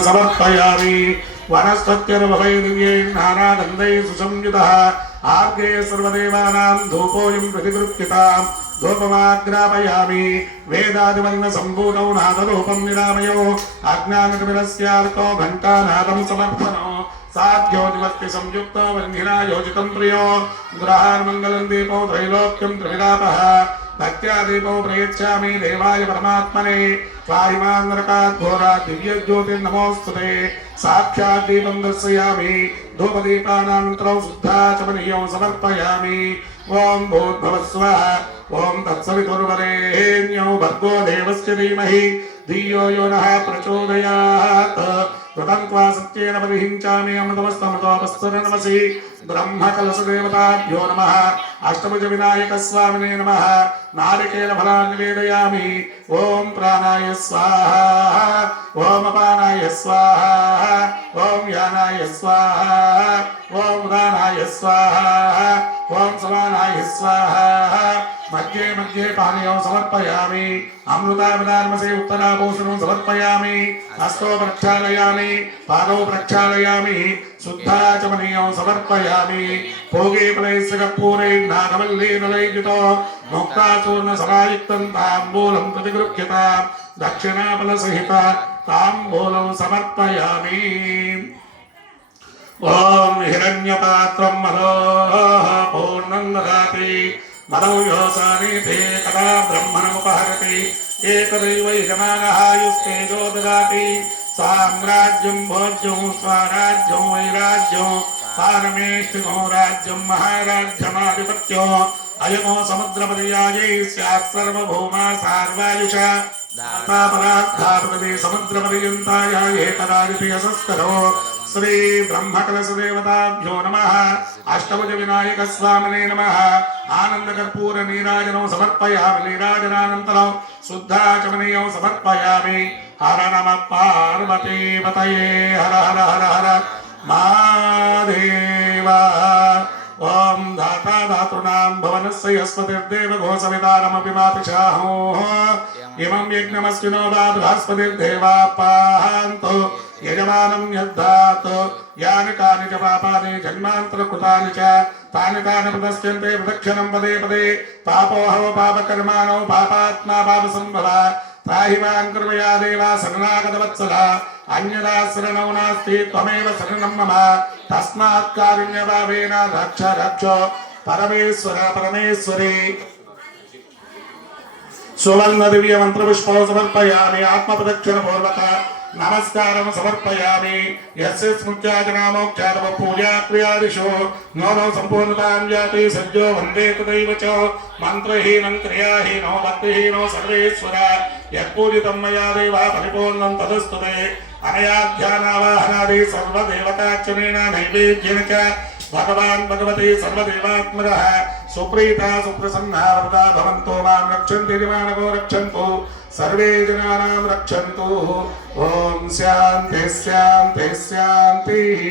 సమర్పయామి. వనస్పత్యర్వైర్యై నానాదండై ఆర్గే సర్వదేవానాం ధూపోయం ప్రతిగృహ్యతాం ధూపమాగ్రాపయామి. వేదాదివర్ణ సంభూతౌ నాదరూపం నిరామయో. అజ్ఞానకవిరస్యార్తో ఘంటానాదం సమర్పణో. సాధ్యోతివర్తి సంయుక్తో వర్ణినా యోజితం ప్రియో. గృహాన్మంగళం దీపో త్రైలోక్యం త్రివిలాపः భక్త్యాదీపో ప్రయచ్చామి దేవాయ పరమాత్మనే. త్వాహిమాంధ్రకాఘోరా దివ్యజ్యోతిర్నమోస్తుతే సాక్షాత్ దీపం దర్శయామి. ధూపదీపానంతరం శుద్ధాచమనీయం సమర్పయామి. ఓం భూద్భవస్వ. ఓం తత్సవితుర్వరేణ్యో భర్గో దేవస్య ధీమహి. ధియో యో నః ప్రచోదయాత్. కృతంత్వా సత్యేన పరిహించామి అమృతమస్తమృతోపస్తర నమసి బ్రహ్మకలసదేవతాభ్యో నమ అష్టభుజ వినాయక స్వామినే నమ నారికేల ఫలాన్ని నివేదయామి ఓం ప్రాణాయ స్వాహ ఓం అపానాయ స్వాహ ఓం యానాయ స్వాహ ఓం దానాయ స్వాహ ఓం సమానాయ స్వాహ మధ్యే మధ్యే పానీయం సమర్పయామి. అమృతామృతాన్మసే ఉత్తరాభూషణం సమర్పయామి. హస్తో ప్రక్షాళయామి పాదౌ ప్రక్షాళయామి శుద్ధాచమనీయం సమర్పయామి. భోగే ఫలైస్య కర్పూరై నాగవల్లీనలైయుతో ముక్తాచూర్ణ సమాయుక్తం తాంబూలం ప్రతిగృహ్యత దక్షిణాఫల సహిత తాంబూలం సమర్పయామి. ఓం హిరణ్యపాత్రం మదోః పూర్ణం దదాతి మదౌ యోసానీతే కదా బ్రహ్మణముపహరతి ఏకదైవ యజమానహాయుస్తేజో దదాతి సామ్రాజ్యం భోజ్యం స్వరాజ్యం వైరాజ్యం పారమేష్టిమో రాజ్యం మహారాజ్యమాధిపత్యం అయమో సముద్రపర్యాయై స్యాత్ సర్వభౌమా సార్వాయుష పరార్థాపదే సముద్రపర్యంతాయ ఏకదాదిపి యశస్కరో శ్రీ బ్రహ్మకలసదేవతాభ్యో నమ. అష్టభుజ వినాయక స్వామినే నమ. ఆనంద కర్పూర నీరాజనం సమర్పయామి. నీరాజనానంతరం శుద్ధాచమనీయం సమర్పయామి. హర నమ పార్వతీపతయే హర హర హర హర. మహాదేవ. ఓం దాతా దాతృణాం భవనస్య యస్పతిర్దేవ ఘోషవిదారమపి మాపిషాహో ఇమం యజ్ఞమస్మినో వా బృహస్పతిర్దేవాపాహాంతో యజమానం యద్ధాత్. యాని కాని చ పాపాని జన్మాంతరకృతాని చ. తాని తాని ప్రదశ్యంతే ప్రదక్షిణం పదే పదే. పాపోహో పాపకర్మాణో పాపాత్మా పాపసంభవ తాహి మాం కృపయా దేవా శరణాగతవత్సల. అన్యదా శరణౌ నాస్తి త్వమేవ శరణం మమ. తస్మాత్ కారుణ్యభావేన రక్ష రక్ష. పరమేశ్వర పరమేశ్వరి. సువర్ణ దివ్య మంత్ర పుష్పం సమర్పయామి. ఆత్మ ప్రదక్షిణ పూర్వక నమస్కారం సమర్పయామి. యస్య స్మృత్యాజనామోక్షాదవ పూజా క్రియాదిషు. నోనో సంపూర్ణతాం జాతి సజ్జో వందే తదైవ చ మంత్రహీనం క్రియాహీనో భక్తిహీనో సర్వేశ్వర. యత్పూజితం మయా దేవ పరిపూర్ణం తదస్తుతే అనయాధ్యానావాహనాది సర్వదేవతార్చనేన నైవేద్యేన చ. భగవాన్ భగవతి సర్వదేవాత్మన. సుప్రీత సుప్రసన్నా వరదా భవంతో మాం రక్షంతి మానవో రక్షంతు. सर्वे जनानां रक्षन्तु। ॐ शान्तिः शान्तिः शान्तिः।